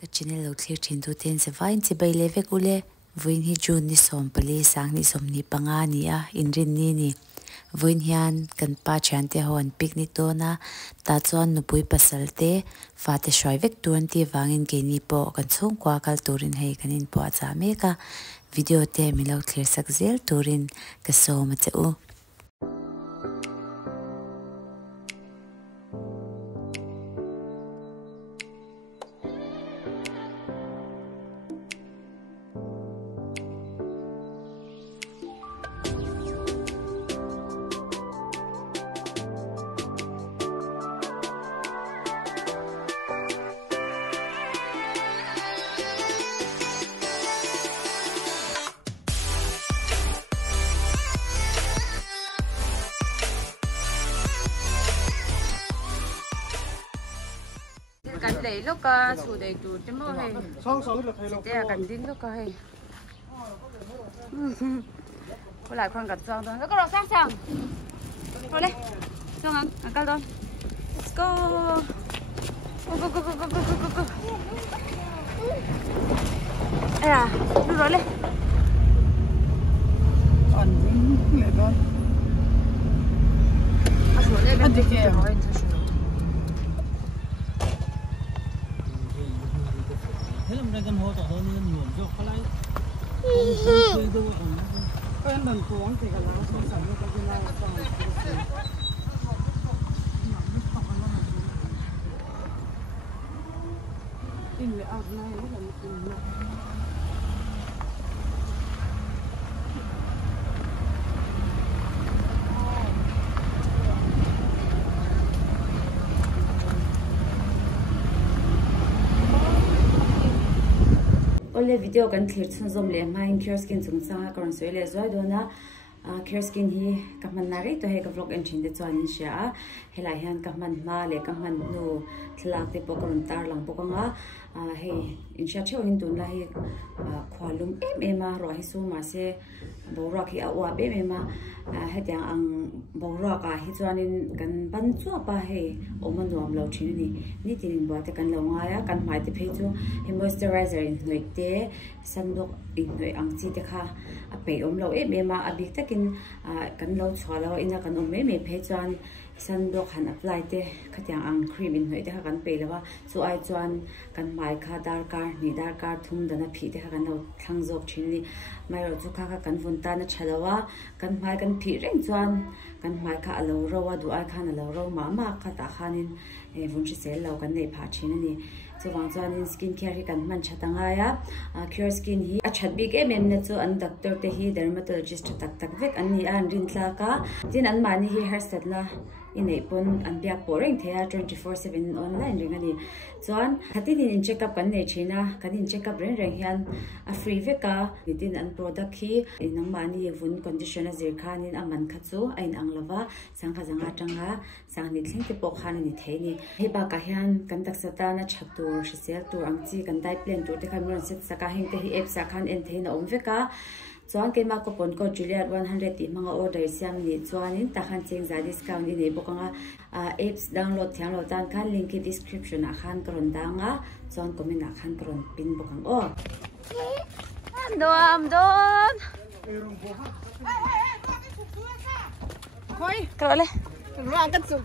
cái channel lâu clear trên tu tiên sẽ vai chỉ bay leve cule với ni June ni som pali sang ni som ni panga ni a in rin ni với hian kan pa Thiante hon picnic to na ta chuan nupui pasalte fate shoi vek tuan ti wangin ke ni po kan chung kwa kal turin hei kanin po acha meka video te mi lo clear sak zel turin ka so ma cheu Cần đấy lúc chủ đề chủ cái mô hình để cần dính lúc hay có lại khoan gặp xong thôi nó có đồ sang sang rồi đấy xong ăn cao thôi let's go go go go go go go go à đi rồi đấy còn dính lại con xuống đây bên kia rồi thế là mình cần hỗ trợ hơn nên nhuộm cho cái này có em bằng cuống thì cả lá xong sản cho cái này in về out này nó là một Ole video kan clear chun zom le mai CureSkin chung changa karon soi le zoi do na CureSkin hi kaman nari to he ka vlog entry de chuan sha helai hian kaman ma le kaman nu thlak te pokron tar lang pokanga he insha cheu hin tun la hi khwalum ema ro hi su ma se bora ki awa be mema hetiang ang bora ka hi chuanin kan ban chu pa he oman nuam lo thini ni tin bo te kan lo nga ya kan mai te phe chu he moisturizer in noi te sandok in noi ang chi te kha a pe om lo mema abik takin kan lo chwalo ina kan om me phe chuan sandok han apply te khatiang ang cream in noi te kha kan pe lawa chu ai chuan kan mai kha dar kar thum dana phi te kha kan lo thlang jok thini mai ro chu kha kan vun ta na chalawa kan mai kan phi reng chuan kan mai kha alo rowa du ai kha na lo ro ma kha ta khanin vun chi sel lo kan nei pha thina ni chu wang chuan in skin care hi kan man chatanga ya CureSkin hi a chat big em na chu an doctor te hi dermatologist tak vek an ni an rin tla ka tin an mani hi hairstyle la inei pon an bia poreng thea 24/7 online ring ani chuan hatin in check up kan nei thina kan in check up reng hian a free veka nitin an product hi inang mani vun conditioner zir khanin aman kha chu ain anglawa sangkha janga tanga sangni thleng te pok khan ani theini heba ka hian kan tak sata na chatur sel tur angchi kan dai plan tur te khamron set saka hing te hi app sa khan en theina om veka chuan ke ma ko pon ko Juliet 100 ti manga order siam ni chuanin ta khan cheng za discount ni nei bokanga apps download thiang lo tan khan link in description a khan karon danga chuan comment a khan karon pin bokang o am don thôi cỡ le ra cái chụp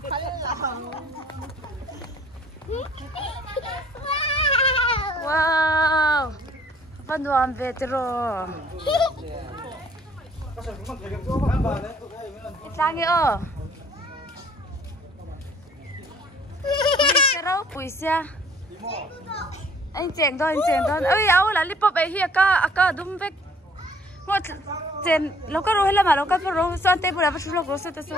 wow Panu am vetro. Itangi o. Pero puisia. Anh chèn thôi. Ơi áo là lipop ấy hi aka dum vek. Mo chèn lo ka ro hela ma lo ka ro so ante pura pa lo ro so te so.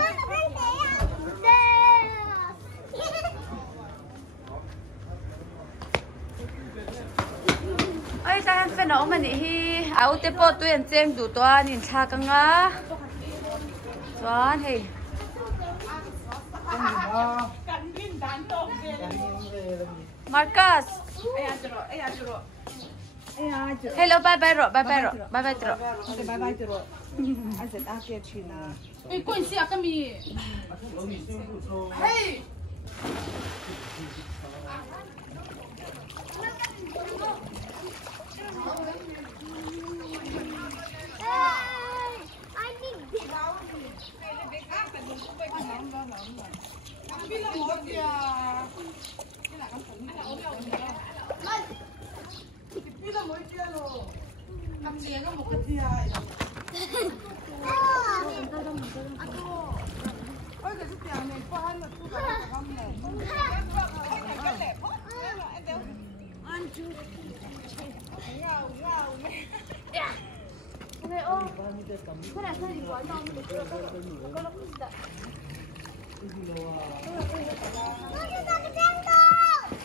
Ôi sao anh phải nấu mà nị hi áo te po tu anh cheng du toa nhìn cha căng á toan hi Marcus hello bye bye rồi anh sẽ ăn kia chuyện à ê quên xe cái mì hey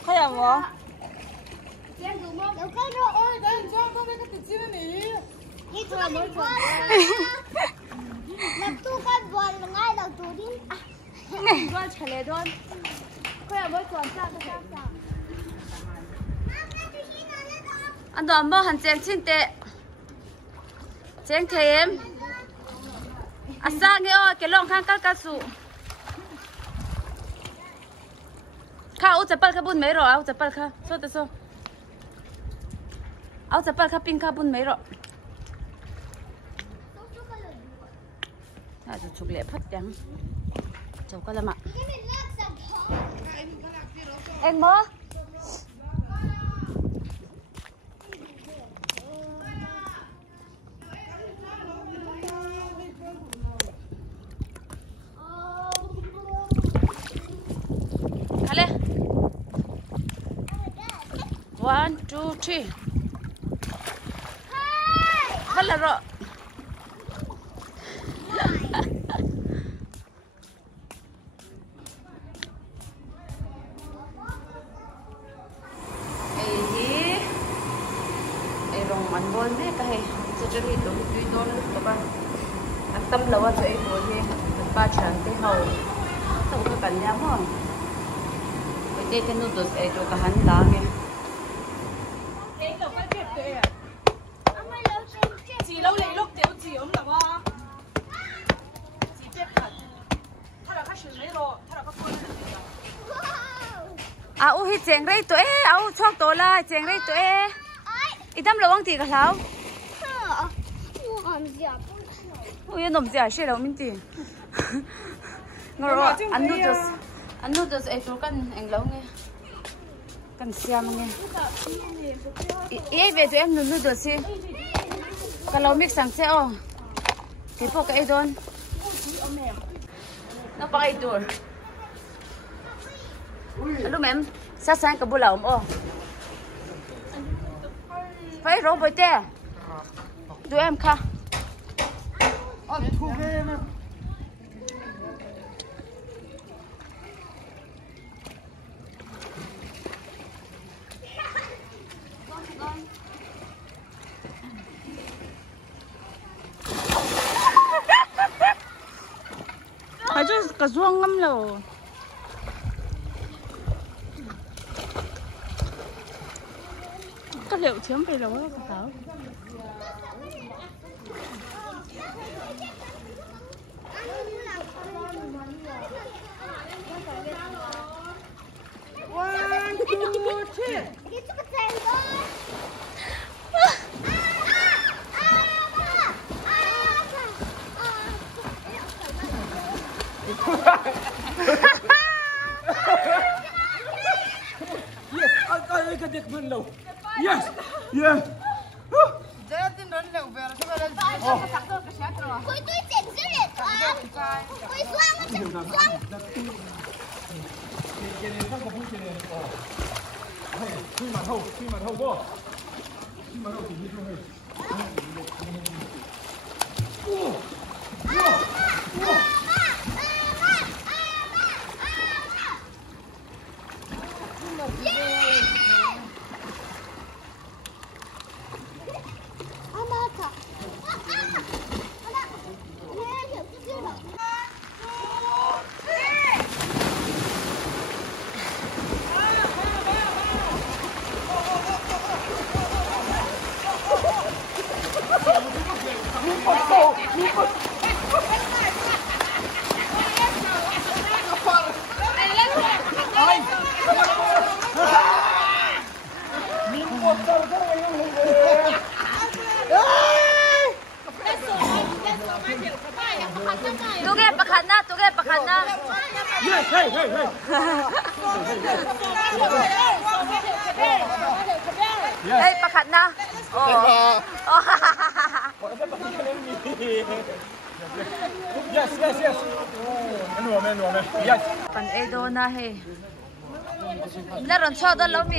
Hay à bố? Làm tu con buồn ngay đầu tu đi. Con trả lời thôi. Hay à bố còn sao sao sao? Anh đoàn bố hành chén chín tệ. Chén thêm. À sang nghe ơi, cái lông khang cắt cắt sụ. Khao áo chapal khá bún mấy rồi, áo chapal khá, số thế số. Áo chapal khá pink khá bún mấy rồi. À, chụp lẹ phát trắng. Chụp cái là mà. Em mơ. Hale. 1, 2, 3. Hale rồi. Mình bôn thế cái sẽ cho đi tụi tôi đón tụi con ăn tâm lâu á tụi tôi đi ba chén thế hầu tụi tôi cần nhắm không bây giờ cái noodles ấy cho cả hắn lá nghe chỉ lâu lấy lúc tiểu chỉ ấm là ba chỉ chết thật他俩开始没了他俩快过来à u hi chèn rây tụi áo chọc tổ la chèn rây tụi idam lawang ti ka hlau ui nom zia she lo min ti ngoro an noodles e to kan eng lo nge kan siam nge e ve to em noodles si ka lo mix sang che o ke po ka e don no pa ai tur alo mem sa sang ka bulaum o phải rồi bây giờ tụi em khá phải cho cả ruộng ngâm rồi các liệu chiếm về đâu các cháu Yes, yeah. Giờ tin đến liệu về là sao lên chắc tôi cái xét rồi Ôi tôi chỉnh dữ liệu quá. Ôi xoang nó xoang. Khi mà thâu bò. Khi mà thâu thì như thế này. Hey, pakat na. Oh. Yes, yes, yes. Men. Yes. Pan Edo na he. Naron cho đó lâu mi.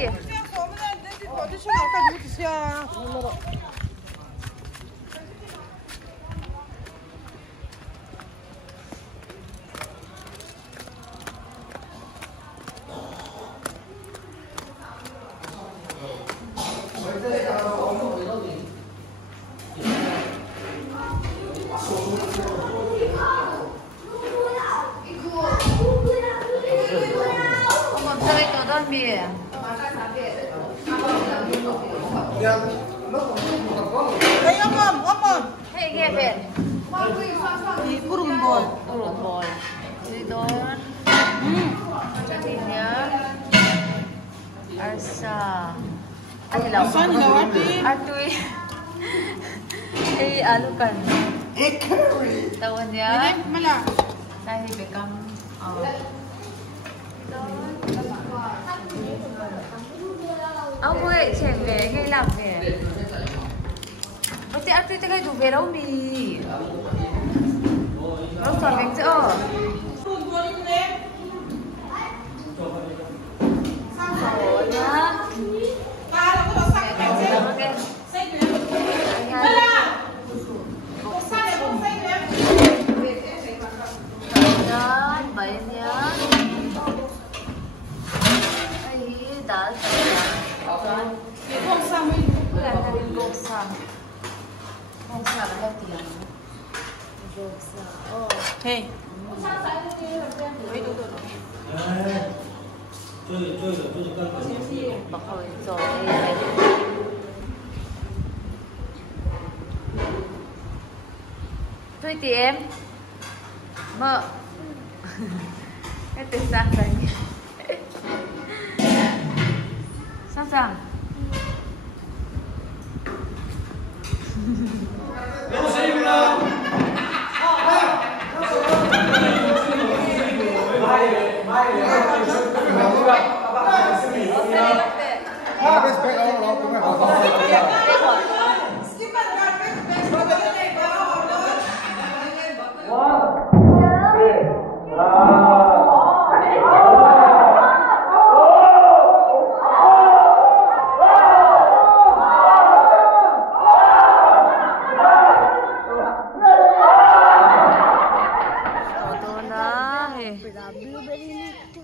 Hey, om. Hey, Kevin. Kurun bol. Urut bol. Jadi don. Jadinya. Arsa. Ay law. Saan ilawati? Atui. Eh, alukan. Curry. Tawan niya. Ini mala. Dahil become. Ông ơi, trẻ về ngay làm về. Có thể ăn cái đủ về đâu mì. Nó còn bánh chợ. Rồi nhá. Bảy nhá. Đã Không sao mình. là gồm xào. Không xào là bao tiền. Gồm xào. Hey. Bọc hồi rồi. Thôi thì em. Mợ. Cái từ sang đây. Sang.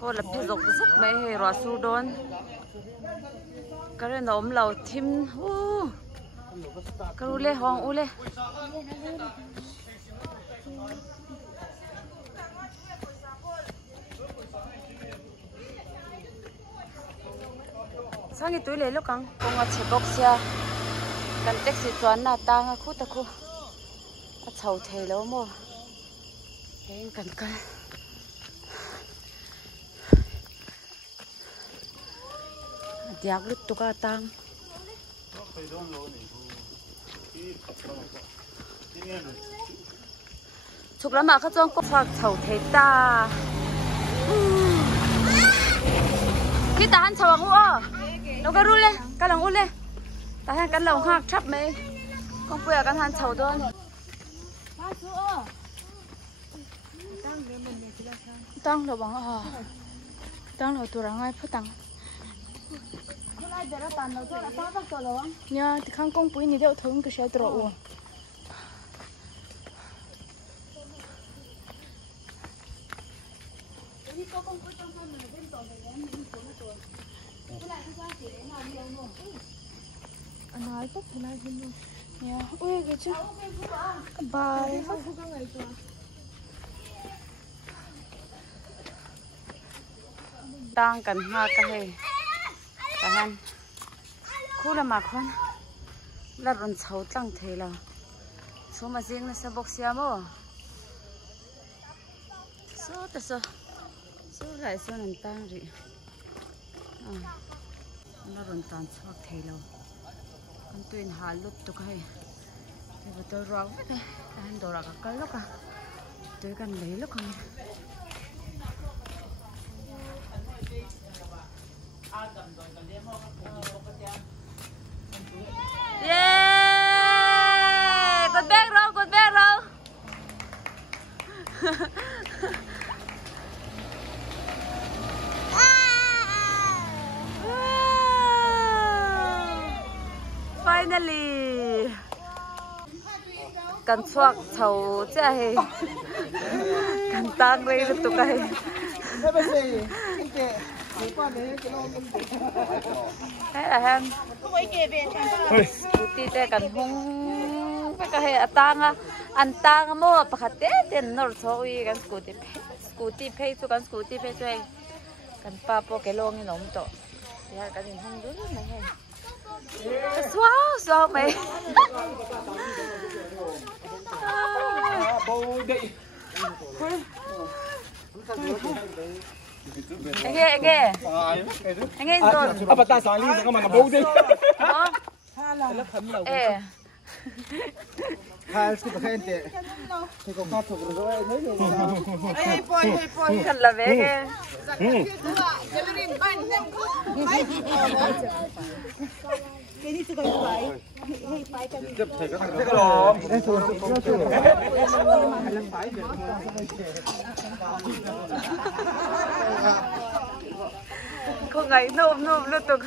Cô lập đi dọc giúp mấy hề rõ su đôn. Cái này nó ốm lầu thím. Cái u lê hoàng u lê. Sang cái túi lấy lúc căng. Cô ngọt chế bốc xe. Cần tích sĩ toán là tang khu ta khu. Chầu thề lâu mô. Thế cần. Diag lut tuka tang. Chúc lắm mà các con có phạt chầu thế ta. Khi ta hắn chầu ngu à? Đâu có rule, cái lòng ule. Ta hắn cái lòng hạc chắp mấy. Con bây giờ cái hắn chầu đơn. Tang đâu bằng à? Tang đâu tụi rằng ai phơi tang. Nha, thì khang công bùi này đeo thùng cái xe trộn. Nói tốt thế này luôn. Nha, ui cái chứ. Cái bài. Đang cần hoa cái này. Cả hắn khu là mà con là run xấu chẳng thế là số mà riêng là sao bốc xe mà số lại số nền tang gì nó run tàn xấu thế là con tuyên hà lút tụi cái thì bây giờ rau hết này anh đồ là cái lúc à tôi cần lấy lúc không yeah, con bé rau Finally. Cần xoạc thầu chạy. Cần tang đây là tụi cái. Thế là hen. Scooty te cần hung. Cái hệ tang á, ăn tang mua bạc tết tiền nổi thôi cần scooty pay cho cần scooty pay cho anh. Cần pa po cái lông như nóng to. Ya cần hung dữ này hen. Xóa mày. Anh rồi. Apa ta sai li nó mà ngập bố đi. Khai cái cái thế. Thì có phát thuộc rồi thấy rồi. Hey boy. Cần là bé kìa. Cái gì cái phải. Tiếp thầy các cái lò. Cô gái nộp luôn tục.